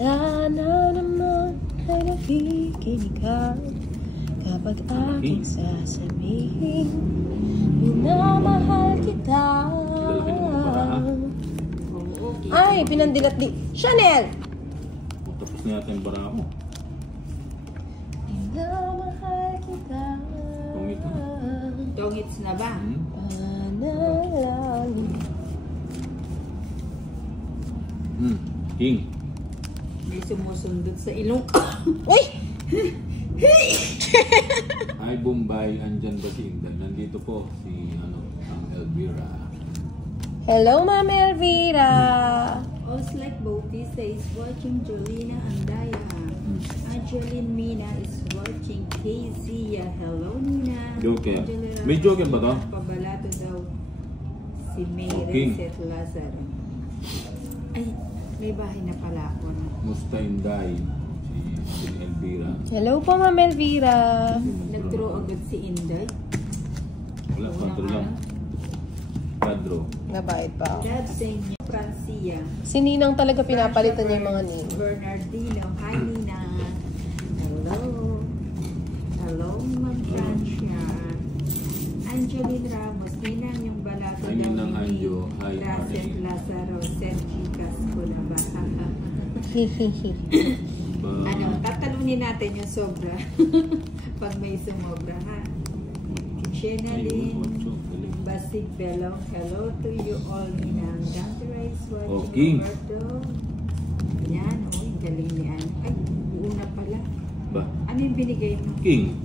Sana naman ay nakikinig ka kapag aking sasabihin minamahal kita. Ay, pinandilat di Chanel! Tapos na yata yung bara mo. Minamahal kita. Tongits na ba? Panalangin. King. May sumusundot sa ilong. Uy! Hi Bombay, andyan ba si Inday? Nandito po si ang Elvira. Hello, Ma'am Elvira! Like Boti says, watching Jolina Andaya. Angeline Mina is watching KZ. Hello, Nina. Joker. May Joker ba to? Pabalato daw si Mary King. Set Lazaro. Ay, may bahay na pala ako. Musta Inday? Si Elvira. Hello po, Ma'am Elvira. Nag-draw agad si Inday. Wala, kadro lang. Kadro. Nabayad pa ako. Dad saying niya, Francia. Si Ninang talaga pinapalitan niya yung mga name. Bernardino. Hi, Nina. Hello. Hello, Ma'am Francia. Angeline Ramos. Ninang yung balato Hi, Ninang Anjo. Hi, Gracias, Angeline. Lazaro. Sergi Casco na ba? Ano, tatalunin natin yung sobra. Pag may sumobra, ha? Shenaline. Basig Belong. Hello to you all, Ninang. Dante Rice, watching King. Roberto. Yan, yung galing ni Ann. Ay, una pala. Ba? Ano yung binigay mo? King.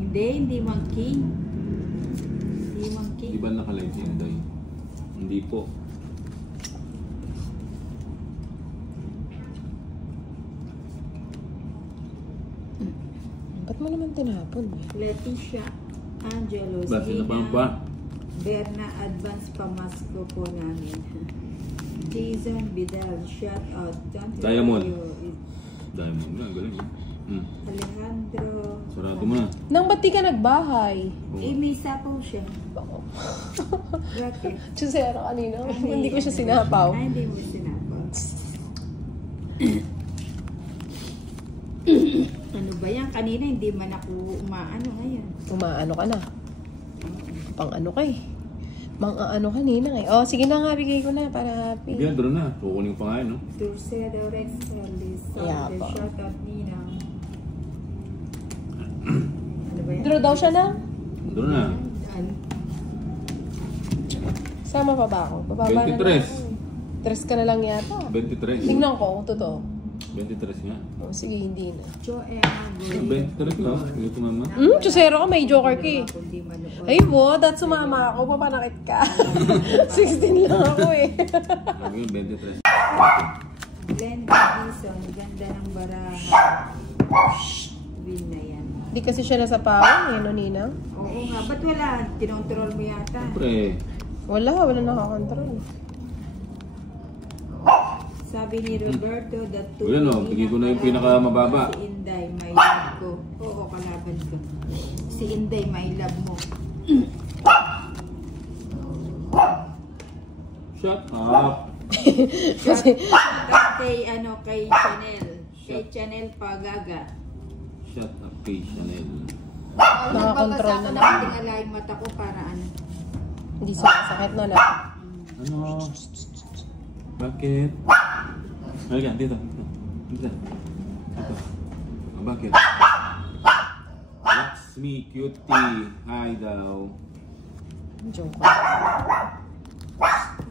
Hindi Mang King. Hindi Mang King. Di ba nakalive si Inday? Hindi po. Ba't mo naman tinapon? Leticia Angelo. Ba, sinapang pa? Berna, advance pamasko po namin. Jason Vidal, shout out. Diamond. Diamond na, galing. Alejandro. Sarado mo na. Nang ba't di ka nagbahay? May sapaw siya. Bakit? Chusero kanina. Hindi ko siya sinapaw. Ay, hindi mo sinapaw. Ano ba yan? Kanina hindi man ako umaano ngayon. Umaano ka na. Pang ano ka eh. Mang ano kanina eh. Oh, sige na nga, bigay ko na para happy. Hindi, doon na. Kukunin ko pa nga yun, no? Dulcedo Rex Ellis. Yeah, pa. Shout out Nina. Ano ba yan? Draw daw siya na? Doon na. Sama pa ba ako? Bababa na 23. lang ako. 3 ka na lang yata. 23. Tingnan ko, totoo. 23 nga. Oh, sige, hindi na. Joanna Goy. 23 ka. Hindi ko mama. Chusero ka, may joker ka eh. Kundi manood. Ay mo, that's sumama ako. Papanakit ka. 16 lang ako eh. Sabi nga, 23. Glenn Bison, ganda ng baraha. Win na yan. Hindi kasi siya nasa pawan eh, no, Nina? Oo nga, ba't wala? Kinontrol mo yata. Siyempre. Wala nakakontrol. Sabi ni Roberto, that to Wala, no? Bigay ko na yung pinakamababa. Si Inday, my love ko. Oo, kalaban ko. Si Inday, my love mo. Shut up. Kasi, Kay Chanel. Kay Chanel Pagaga. Shut up, kay Chanel. Nakakontrol na lang. Tingala yung mata ko para ano. hindi sakit na lang. Ano? Bakit? Halika, dito. Dito. Bakit? That's me, cutie. Hi daw. Joke.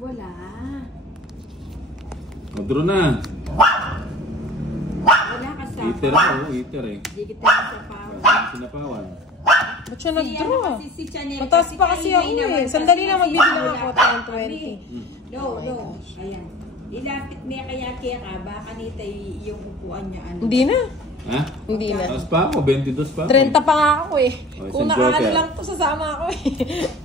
Wala. Madro na. Wala ka sa Eater ako, eater eh. Hindi kita nasapawan. Sinapawan. Ba't siya nag-draw? Si Chanel. Mataas pa kasi ako eh. Sandali lang magbibilang ako 10-20. No. Ayan. Ilapit mo kaya ka. Baka nita yung upuan niya. Ano. Hindi na. Ha? Hindi na. Taas pa ako, 22 pa ako. 30 pa nga ako eh. Oh, Kung isang nakaano joker. lang to, sasama ako eh.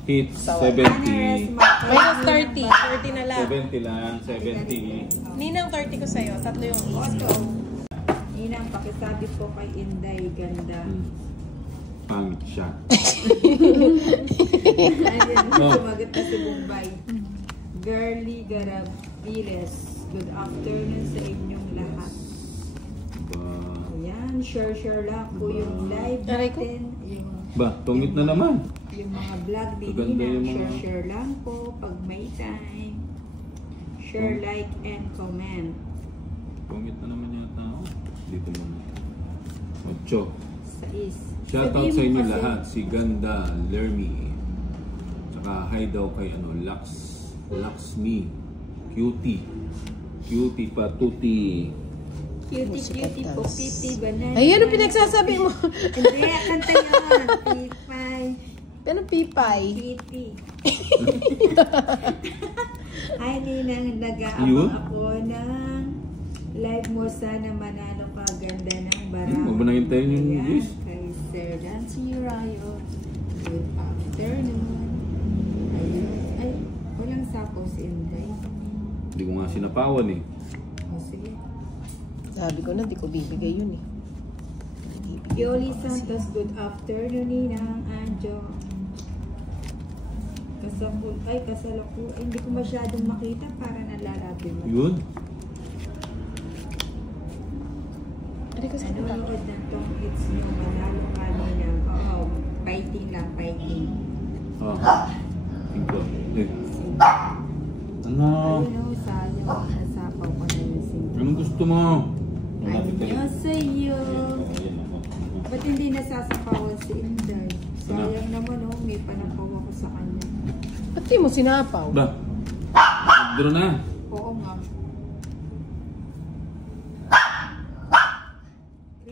Hit, 70. Minus 30. 30 na lang. 70 lang, 70. Ninang 30 ko sa'yo. Tatlo yung easy. Ninang, pakisabi po kay Inday. Ganda. Pangit siya. Ayun, sumagot na si Bombay. Girly Garabiles. Good afternoon sa inyong lahat. Ba, Ayan, share lang po yung live Aray ko. natin. tungit na naman. Yung mga vlog din Maganda yung nila, mga- share lang po pag may time. Share, like, and comment. Tungit na naman yata ako. Dito muna. 8. Sais. Shoutout Sabihin sa mo inyo kasi, lahat. Si Ganda, Lermy. Tsaka hi daw kay Laxmi. Cutie Patuti. Cutie po, piti, banana. Ay, ano pinagsasabi mo? Hindi, kanta yun. Pipay. Ano pipay? Piti. Ay, Ninang, Yun? nag-aabang ako ng live mo. Sana manalo ka. Ganda ng barang. Huwag mo na hintayin yung Ayan, Luis. kay Sir Dancy Rayo. Good afternoon. Ayun. Ay, walang sapo si Inday. Hindi ko nga sinapawan eh. O, sige. Sabi ko na, di ko bibigay yun eh. Yoli Santos, good afternoon, Ninang Anjo. Kasalaku. Ay, hindi ko masyadong makita para nalalapin mo. Yun. Ano kasi ito? Nanonood ng Tong Hits nyo, manalo ka Ninang. Oo, fighting lang, fighting. Ito. Ano? Ayun o, sayang. Nasapaw ko na yung singko. Anong gusto mo? Ayaw sa'yo. Ba't hindi nasasapawan si Inday? Sayang naman o, may panapaw ako sa kanya. Ba't di mo sinapaw? Ba? Draw na. Oo nga.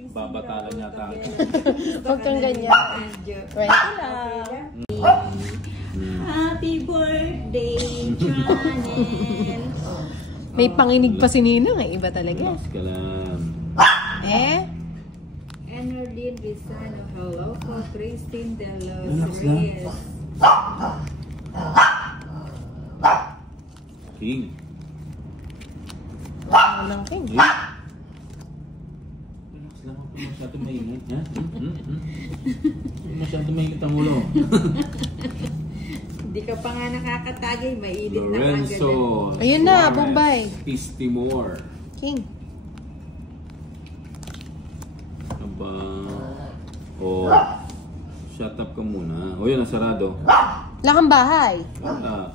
Babatalan yata ako. Huwag kang ganyan. Right lang. Happy birthday, Janel. May panginig pa si Ninang eh. Iba talaga. Relax ka lang. Eh? Enerlyn Rizano, hello po. Christine De Relax Los lang. Reyes. King. Ano ng king? Relax lang ako. Masyadong mainit. Ha? Masyadong mainit ang ulo. Hindi ka pa nga nakakatagay, mainit na Lorenzo. Ayun na, Suarez. Bombay. Timor. King. Aba. Oh. Shut up ka muna. O yun, nasarado. Wala kang bahay. Wala.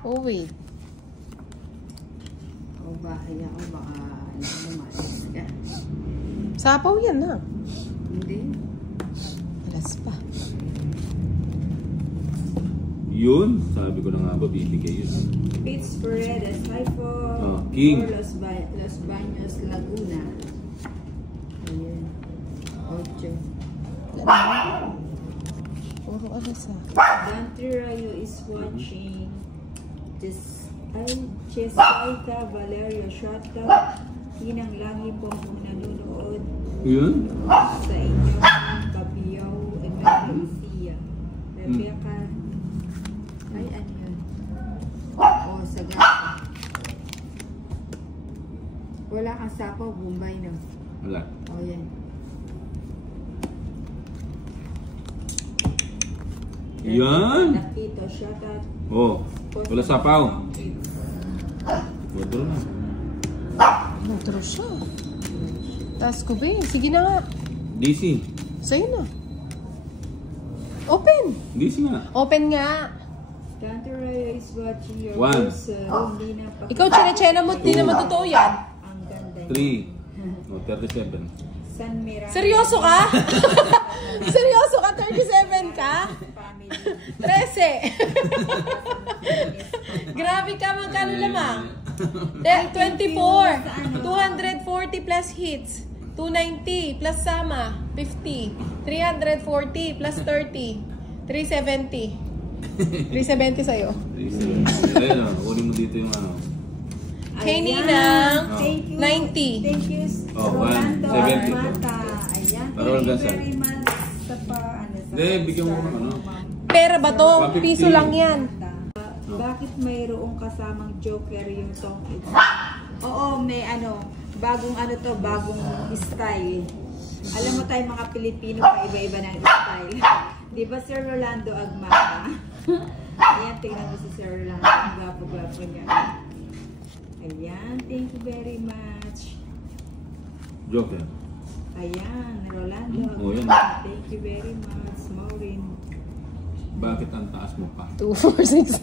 Oh, wait. O bahay ako, baka ano naman. Sapaw yan na. Hindi. Alas pa. Yun. Sabi ko na nga ba bibigay yun. Pitts Paredes, hi po. Oh, King. For Los Baños, Laguna. Ayan. 8. Puro alas ah. Dante Rayo is watching. Chesaika Valerio Shota. Inang lagi po akong nanonood Yun. sa inyong Babiyaw Emergencia. Rebecca. Ay, ano yun? O, Sagasa. Wala kang sapaw, Bombay na. Wala. O, yan. Yan. Nakito, shout out. Oh. Wala sapaw. Wadro na. Nagturo siya. Taas ko ba eh. Sige na nga. DC. Sa'yo na. Open! DC nga. Open nga. Dante Rayo is watching your One. person. Hindi na pa. Ikaw, chinechena mo. Di naman totoo yan. Ang ganda. 3. Oh, 37. San Miranda. Seryoso ka? Seryoso ka? 37 ka? Family. 13. Grabe ka, magkano lamang? 24. 240 plus hits. 290 plus sama. 50. 340 plus 30. 370. 370 sa'yo. 37. Ayun o. Kunin mo dito yung ano. Kay Ayan. Ninang, Thank you. 90. Thank you, Oh, Rolando 170. Armata. Ayan. Para Thank you Rolando. very much sa Hindi, bigyan mo ng ano. Pera ba to? 150. Piso lang yan. Bakit mayroong kasamang joker yung Tong Hits? Oo, may ano, bagong ano to, bagong style. Alam mo tayo mga Pilipino, iba-iba ng style. Di ba Sir Rolando Agmata? Ayan, tingnan mo si Sir Rolando. Ang gwapo-gwapo niya. Ayan, thank you very much. Joker. Ayan, Rolando. Oh, yan. Thank you very much, Maureen. Bakit ang taas mo pa? 2, 4, 6.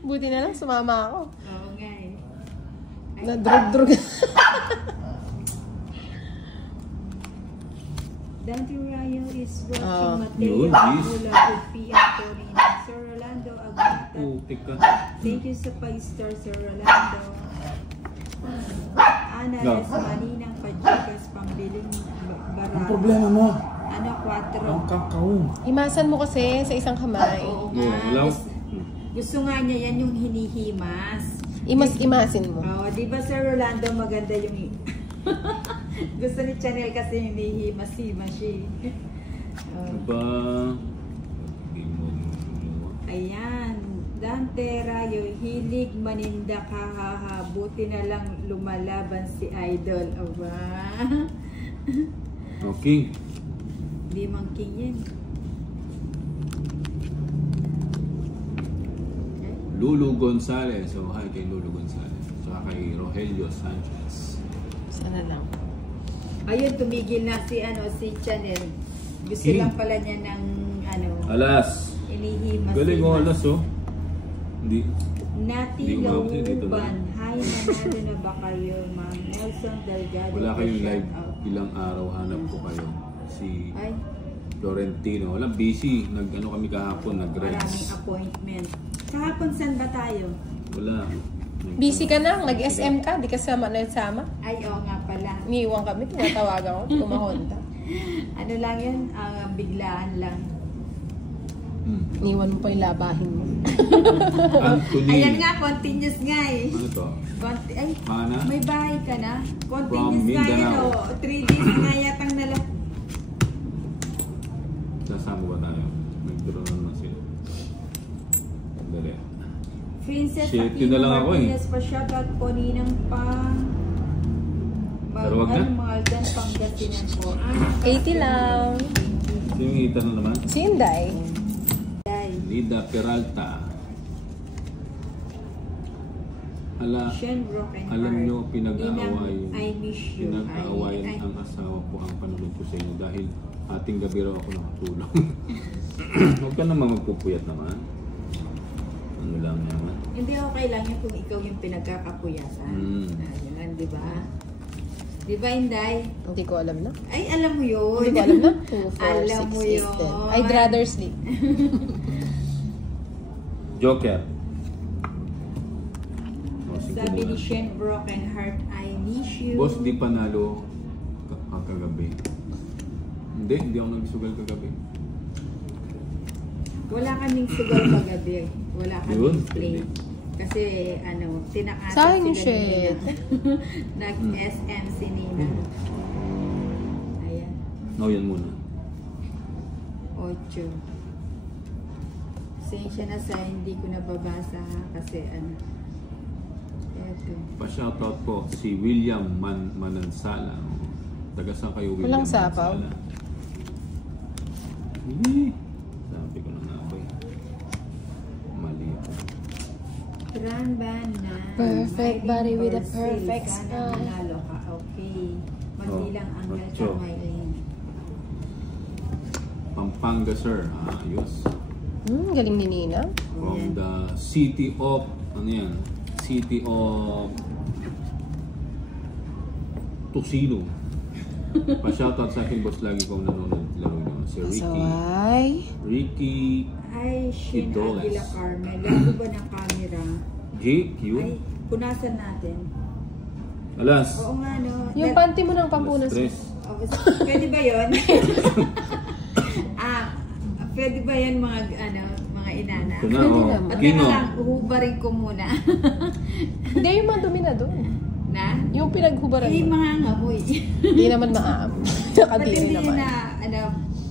Buti na lang, sumama ako. Oo nga eh. Ay, Nadrog-drog. Dante Rayo is Ah, watching yun, Mateo geez. Mula with P. Antonino. Sir Rolando Aguita. Putik ka. Thank you sa 5-star, Sir Rolando. Ana No. Les Maninang Pajikas, pambiling barata. mo? Ano, 4. kakao. Himasan mo kasi sa isang kamay. Oo Oh, nga. wala. Gusto nga niya yan yung hinihimas. Imasin mo. Oh, di ba Sir Rolando maganda yung gusto ni Chanel kasi hinihimas-himas siya. Oh. Ba? Ayan, Dante Rayo, hilig maninda kahaha, buti na lang lumalaban si Idol. Aba. Okay. Di man king yan. Lulu Gonzalez. So, hi kay Lulu Gonzalez. Saka kay Rogelio Sanchez. Sana lang. Ayun, tumigil na si Chanel. Gusto King. lang pala niya ng Alas. inihimas. Galing ko alas, oh. Hindi. Nati Hindi ko mabuti, dito na. Lauban. Hi, nanalo na ba kayo, Ma'am Nelson Delgado? Wala kayong live. Shout out. Ilang araw hanap ko kayo. Si Ay, Florentino. Walang busy. Nag-ano kami kahapon. maraming Nag-reds. appointment. Kahapon, saan ba tayo? Wala. Busy ka na, nag-SM ka, di ka sama na sama. Ay, oo nga pala. Niiwan kami, tinatawagan ko, tumahonda. Ano lang yan? Biglaan lang. Niiwan mo pa yung labahin mo. Anthony. Ayan nga, continuous nga eh. Ano to? Ay, Hana? may bahay ka na? From Continuous nga yan Mindanao. o. 3 days nga yatang nalang. Sasama ba tayo? Nag-draw naman sila. Dali. Princess Shit, Aquino yun na lang ako eh. Martinez, pa-shoutout po ninang pang... Pero wag na. Mga dyan, Pangasinan po. 80 lang. Sino yung hita na naman? Si Inday. Ay, Lida Peralta. Shen Broken Heart. Alam nyo, Inang, I miss you. pinag-aawayan Ay, ang asawa ko ang panunod ko sa inyo dahil ating gabi raw ako nakatulong. Huwag ka naman magpupuyat naman. Ano lang naman. Hindi okay lang yun kung ikaw yung pinagkakapuyatan. Ayun, di ba? Di ba, Inday? Hindi ko alam na. Ay, alam mo yun. Hindi ko alam na. 2, 4, Alam 6, mo 8, yun. 10. I'd rather sleep. Joker. Sabi ni Shen Broken Heart, I miss you. Boss, di panalo kagabi. Hindi ako nagsugal kagabi. Wala kaming sugal kagabi. Wala Yun. kaming play. Kasi, tinakasap Sayang yung sila ni shit. Nina. Nag-SM si Nina. Ayan. No, yan muna. 8. Pasensya na sa hindi ko nababasa ha, kasi eto. Pa-shoutout po si William Manansala. Taga saan kayo, William? Walang sapaw. Manansala? Sabi ko na nga ako eh. Mali ako. Grand band na. Perfect Myring body with a Persil. perfect Sana smile. manalo ka. Okay. Magbilang ang Ocho. Delta Myring. Pampanga, sir. Ayos. Galing ni Nina. From the city of, ano yan? City of Tosino. Pa-shoutout sa akin, boss. Lagi kong nanonood laro nyo. Si Ricky. Saway. Ricky Ay, Shin Idoles. Aguila Carmel. Lago ba ng camera? JQ. Ay, punasan natin. Alas. Oo nga, no. Yung panty mo ng pampunas. Stress. Oh, pwede ba yun? Pwede ba yan mga, mga inana? Ito na, Pwede oh. naman. At Kino. teka lang, uhubarin ko muna. Hindi, yung madumi na doon. Na? Yung pinaghubaran Hindi mo. mga ngamoy. Hindi naman maaam. Ba't Nakadiri hindi naman. na,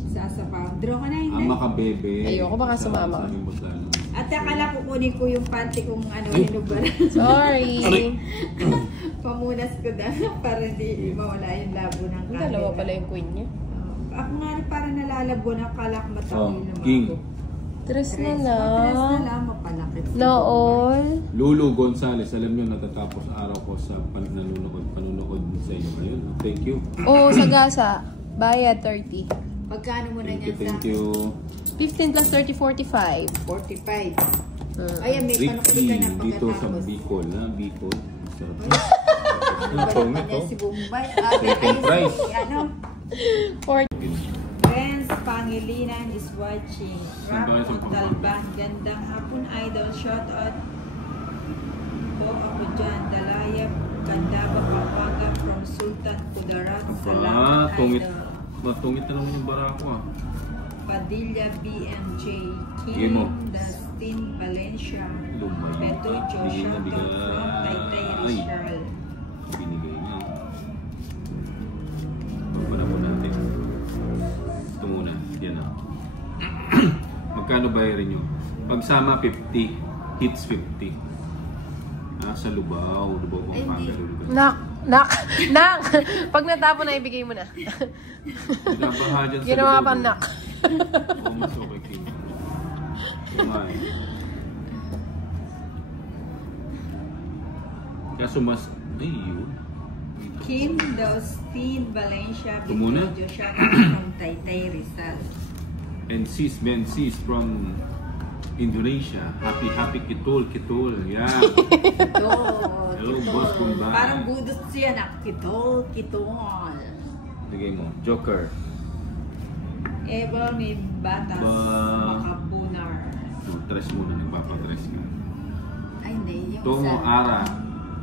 sasapaw? Draw ka na, Ang hindi? makabebe. Ayoko, baka sumama. Sa aming boss lalo. At akala kukunin ko yung panty kong hinubaran. Sorry. Pamunas ko na para hindi mawala yung labo ng Ang camera. dalawa pala yung queen niya. Ako nga rin para nalalabo na akala ko matawin naman King. ako. Tres na Tres na lang. lang, mapalakit. Na all. Lulu Gonzales, alam nyo, natatapos araw ko sa panunood sa inyo ngayon. Thank you. Oo, sa gasa. Bayad 30. Pagkano mo na Thank you, niyan thank sa you. 15 plus 30, 45. 45? Ayan, may panukli Ricky, ka na dito sa pagkatapos. Bicol, na Bicol. Sarap. Ano ba naman yan si Bombay? Second prize. Ano? 40. Friends, Pangilinan is watching. Saan ba kayo sa Ramon Talban, gandang hapon idol. Shout out po ako dyan. Dalayab, Candaba, Pampanga from Sultan Kudarat. Salamat Tungit. idol. Matungit na naman yung barako ah. Padilla, BMJ, Sige mo. Kim, Dustin, Valencia, Lumay. Petucho, Bigay na, shout bigay. out from Taytay Ay. Rizal. Binigay niya. Pagpala mo natin. Ito muna. Yan na. Magkano bayarin nyo? Pagsama 50. Hits 50. Sa Lubao. Lubao pang Pangalalugan. Nak! Pag natapon na, ibigay mo na. Nabaha dyan sa Ginawa Lubao. pa nak. Oo, mas okay king. Kumain. Kaso mas... Ay, yun. Kim, Dustin, Valencia, Ito muna. Petucho, shout out from Taytay Rizal. And sis, Ben sis from Indonesia. Happy Kitul. Yeah. Hello, boss, Bombay. Parang budot siya na Kitol. Bigay mo. Joker. Ever may batas, makabunar. Tres muna. Nagpapatres ka. Ay, hindi. Yung Tomo sa... Ara.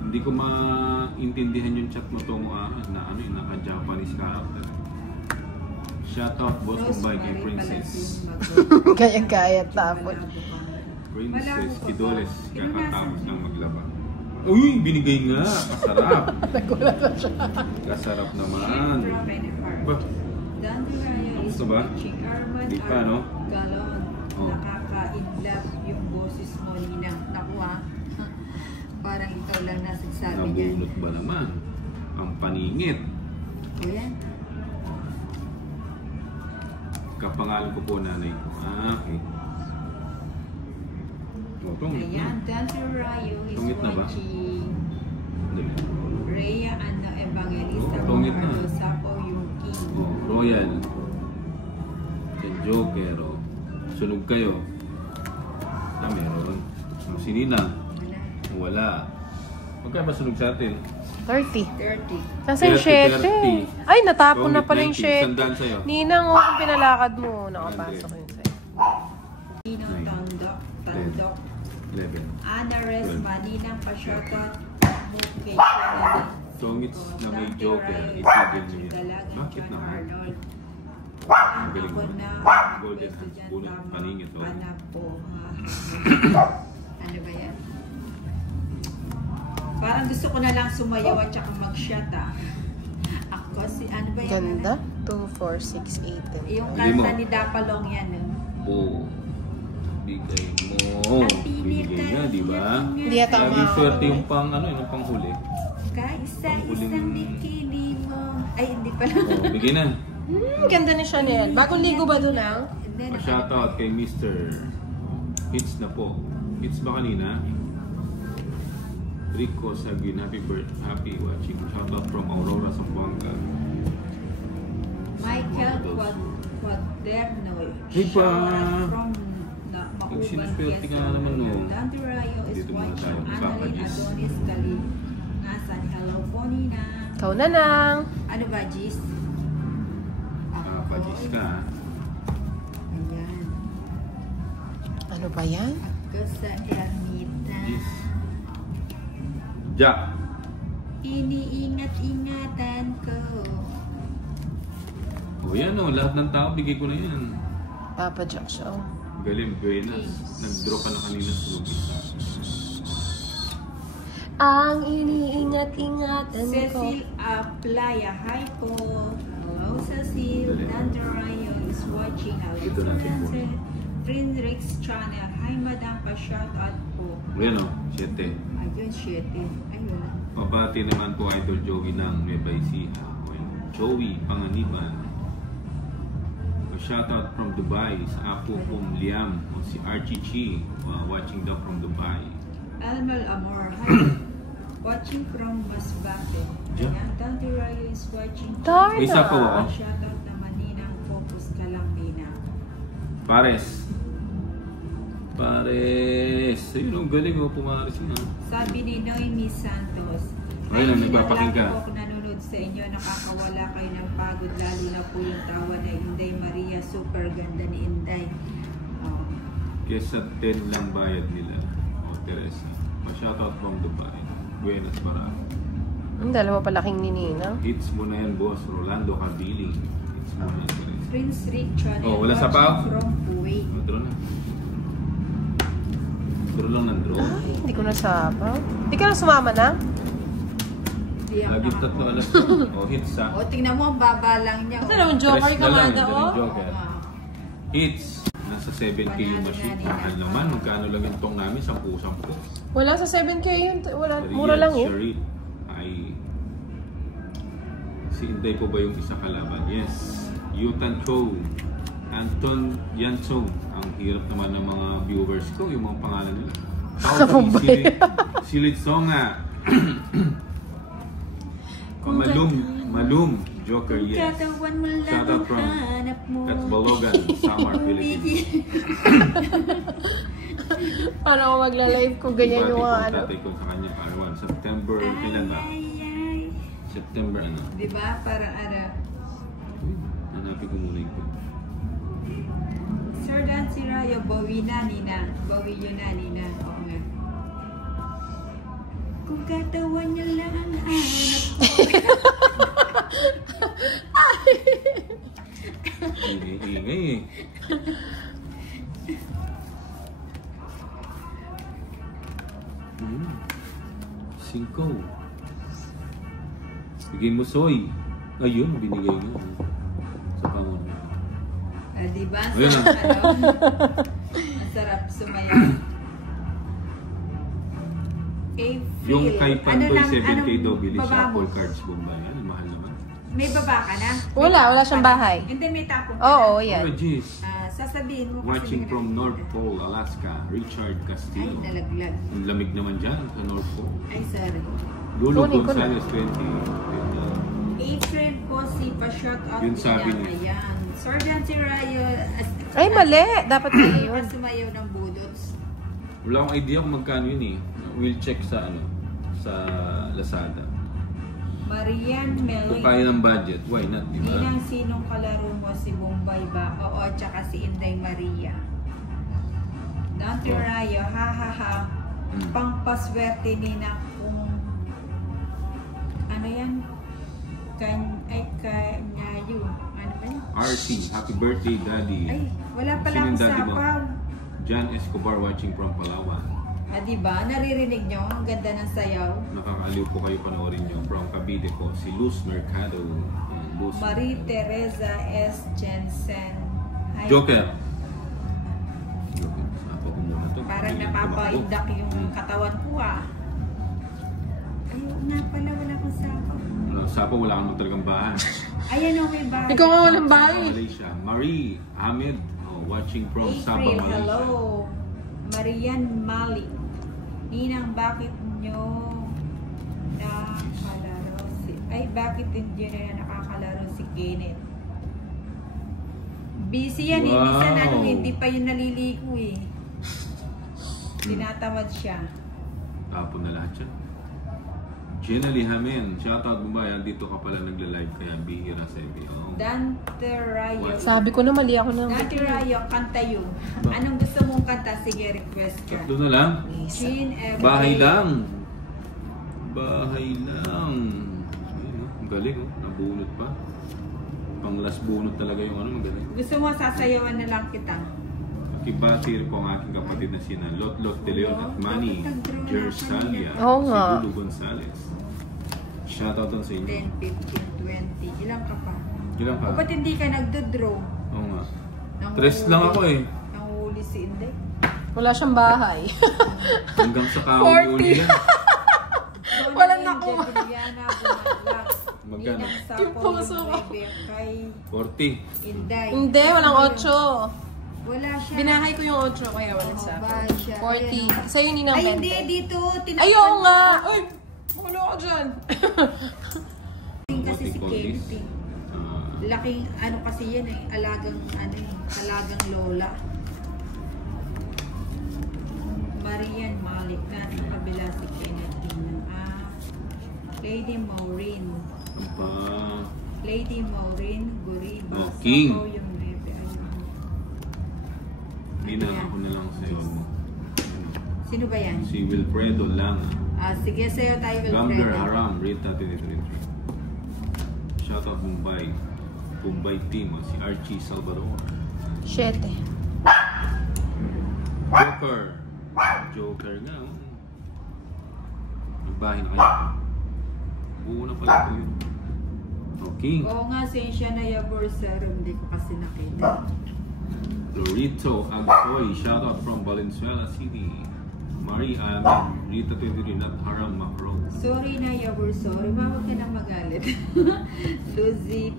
Hindi ko maintindihan yung chat mo, Tomo Ara. Na ano yun, naka-Japanese character. Shout out, boss, Bombay, kay Princess. Kaya tapon. Princess Kidoles. Kakatapos lang maglaba. Uy, binigay nga. Kasarap. Nagulat na siya. Kasarap naman. Ba? Gusto ba? Di pa, no? Galon. Oh. Nakaka-inlove yung boses mo, Ninang. Naku ha. Parang ikaw lang nasagsabi niyan. Nabunot ba naman? Ang paningit. O yan. Kapangalan ko po nanay ko. Okay. Tungit na. Ayan, Dancer Rayo is Tungit na ba? watching. Dali. Rhea Ano Evangelista Tungit na. Romualdo Sapo yung king. Royal. Sa Joker. Sunog kayo. Meron. Si Nina. Wala. Wala. Magkano ba sunog sa atin? 30. 30. Nasa yung 7. 30. Ay, natapon na pala yung 20. 7. Sandaan sa'yo. Ninang, kung pinalakad mo, nakapasok yun sa'yo. Ninang Nine. Tandok. 11. Ana Res 12. Maninang Pasyotot. Mukay Shanali. Tungits na may Joker. Isigil niyo yun. Bakit naman? Ang galing Ako mo. na Golden hands. Bunot paningit. Oh. anak po. Ano ba yan? Parang gusto ko na lang sumayaw at saka mag-shot ah. Ako si ano ba yan? Ganda. 2, 4, 6, 8, 10. Yung Hindi mo. kanta ni Dapalong yan. Oo. Bigay mo. Binigay na, di ba? Hindi yata Lagi ako. swerte yung pang, ano, yung pang huli. Kaisa-isang bikini mo. Ay, hindi pala. Oh, bigay na. Ganda ni Chanel. Bagong ligo ba doon ah? And then, Pa-shoutout kay Mr. Hits na po. Hits ba kanina? Rico Sabin, happy watching. Shoutout from Aurora, Zamboanga. Michael Quaderno. Hey pa! Shoutout from Mauban, Nagsiniswerte ka naman, no? Dante Rayo is Dito muna tayo, watching. Annalyn magpapagis. Adonis Kali. Nasan? Hello po, Nina. Ikaw na lang. Ano ba, Gis? Pagis ka. Ayan. Ano ba yan? Ako sa ermita. Yes. Jack. Iniingat-ingatan ko. O yan o, lahat ng tao bigay ko na yan. Papa Jack siya. Oh. Galing, Buenas. Nag-draw ka na kanina sa lobby. Ang iniingat-ingatan ko. Cecil Aplaya, hi po. Hello, Cecil. Dali. Dante Rayo is watching. Hello, Dito natin po. Friendrix Channel. Hi, Madam. Pa-shoutout po. Ayan o, 7. Ayun, 7. Ay, wala. Mabati naman po Idol Joey ng Nueva Ecija. Joey Panganiban. Shoutout from Dubai sa apo kong Liam o si Archie Chi watching daw from Dubai. Almal Amor, hi. Watching from Masbate. Yeah. Ayan, Dante Rayo is watching. Darn. May isa pa ako. Shoutout naman Ninang, focus ka lang Ninang. Pares. Ayun ang galing o pumares nga. Sabi ni Noemi Santos, Ayun, nagpapakinggan. Lagi po ako nanonood sa inyo, nakakawala kayo ng pagod, lalo na po yung tawa na Inday Maria, super ganda ni Inday. Oh. Kesa 10 lang bayad nila. O Teresa. Shoutout from Dubai. Buenas para. Ang dalawa palaking ni Ninang. Hits mo na yan, boss. Rolando Cabiling. Hits mo na yan. Prince Rick Channel, Oh, wala sa pa? from Kuwait. Draw na. Draw lang ng draw. Ay, hindi ko nasabaw. Hindi ka na sumama na? Hindi ako Lagi tatlo nakakuha. alas. O, hits ha. O, tingnan mo, ang baba lang niya. Ito naman, Joker Tres ka na lang, mada, ito oh. yung Joker. Hits. Nasa 7K yung machine. Mahal naman. Magkano lang yung tong namin? 10. Wala sa 7K yun. Wala, mura lang eh. Sharit. Ay. Si Inday po ba yung isa kalaban? Yes. Yutan Cho. Anton Yansong. Ang hirap naman ng mga viewers ko. Yung mga pangalan nila. Silid Songa. Malum. Joker, yes. Katawan mo lang Shoutout ang from hanap mo. Katbalogan, Samar, Philippines. Paano ako magla-live kung ganyan yung mga ano? Tatay ko sa kanya, Arwan. September, kailan ba? Ay. September ano? Diba? Parang ano. Hanapin ko muna yung Sir Dan si Rayo, bawi na, Nina. Bawi yun na, Nina. Oo nga. Kung katawan niya lang ang hanap mo. ingay eh. Cinco. Bigay mo soy. Ayun, binigay mo. Sa pangon. Diba? Ayun na. Ang sarap sumayaw. April. Yung kay Pantoy 7K daw, bili baba siya mo? Apple Cards Bombay. Yan, mahal naman. May baba ka na? Wala siyang bahay. Hindi, may tapong ka Oo, na. yan. Oh, jeez. Sasabihin mo kasi Watching may from nakikita. North Pole, Alaska, Richard Ay, Castillo. nalaglag. Ang lamig naman dyan sa North Pole. Ay, sorry. Lulu Kunin ko na. Gonzalez, 20. April po si pa-shot out Yun sabi niya. Ayan. Sir Dan si Rayo. Ay, mali. Dapat yun. Sumayaw ng budots. Wala akong idea kung magkano yun eh. We'll check sa sa Lazada. Marian Kung Meling. kaya ng budget, why not, di ba? Ninang sinong kalaro mo si Bombay ba? Oo, tsaka si Inday Maria. Dante Oh. Rayo, ha ha ha. Pangpaswerte Ninang kung ano yan? Kanyayo. Ano ba yan? RC, happy birthday, Daddy. Ay, wala pala Sino yung akong daddy mo? sapaw. John Escobar watching from Palawan. Diba? Naririnig nyo? Ang ganda ng sayaw. Nakakaaliw po kayo panoorin nyo. From Cavite po, si Luz Mercado. Luz. Marie Teresa S. Jensen. Hi. Joker. Ako ko muna to. Parang Hindi napapaindak yung tumakbo. katawan ko ah. Ayun na pala, wala akong sapaw. Sapo, wala kang talagang bahay. Ayan o, may bahay. Ikaw nga walang bahay. Malaysia. Marie Ahmed, watching from Sabah, April, Malaysia. hello. Marian Malik. Ninang, bakit nyo nakakalaro si... Ay, bakit hindi nyo na nakakalaro si Kenneth? Busy yan eh. Wow. Minsan ano, hindi pa yun naliligo eh. Tinatamad siya. Tapon na lahat siya. Jenna Lihamen, shoutout mo ba? Yan, dito ka pala nagla-live kaya bihira sa iyo. Dante Rayo. Sabi ko na mali ako ng Dante Rayo, kanta yun. Anong gusto mong kanta? Sige, request ka. Tatlo na lang. Jean F. Bahay lang. Bahay lang. Ayun, oh. Ang galing, oh. Nabunot pa. Pang last bunot talaga yung ano, magaling. Gusto mo sasayawan na lang kita. Kibati po ang aking kapatid na sina Lot De Leon at Manny Jersalia. Oo nga. Si Lulu Gonzalez. Shoutout doon sa inyo. 10, 15, 20. Ilang ka pa? Ilan ka? O ba't hindi ka nagdodraw? Oo nga. Nanguhuli- Tres lang ako eh. Nanguhuli si Inday. Wala siyang bahay. Hanggang sa kauli-uli yan. Walang nakuha. Juliana Bumalag. Magkano? Ninang Sapo Yung puso ko. kay 40. Inday. Hindi, walang 8. Wala siya. Binahay ko yung 8 kaya walang Oo, sa ba siya? 40. Ayan, Sa'yo ni ng Ay, 20. hindi. Dito. Ay, oo nga. Uy, makulo ka dyan. Kasi si What they call this? Kemping. Ah, Laking ano kasi yan eh. Alagang lola. Marian Malik na sa kabila si Kenneth Tingnan. Lady Maureen. ano pa? Lady Maureen Guriba. Oh, King. Sabaw yung bebe. Ayun. Hindi na, ako na lang sa'yo. Ano? Sino ba yan? Si Wilfredo lang. Sige, sa'yo tayo Gambler Wilfredo. Haram, Rita 2023. Shoutout Mumbai. Mumbai team, si Archie Salvador. 7. Joker. Joker nga. Oh. Magbahin na kayo. Buo na pala ito yun. Oh, King. Oo nga, sensya na Yabor Sir. Hindi ko kasi nakita. Lorito Agsoy. Shoutout from Valenzuela City. Marie Amin. Rita 23, not Haram Macron. Sorry na Yabor, sorry. Mawag ka nang magalit. Lucy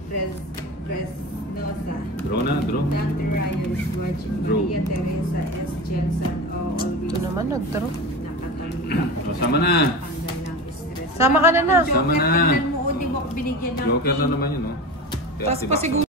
Presnosa. Draw na, draw. Dante Ryan is watching. Draw. Maria Teresa S. Jensen. Always Ito naman, nagtaro. nakatanggap. O, sama na. Tanggal ng stress. Sama ka na na. Joker, Sama na. tingnan mo, di mo ako binigyan ng Joker na naman yun, no? Tapos pa siguro.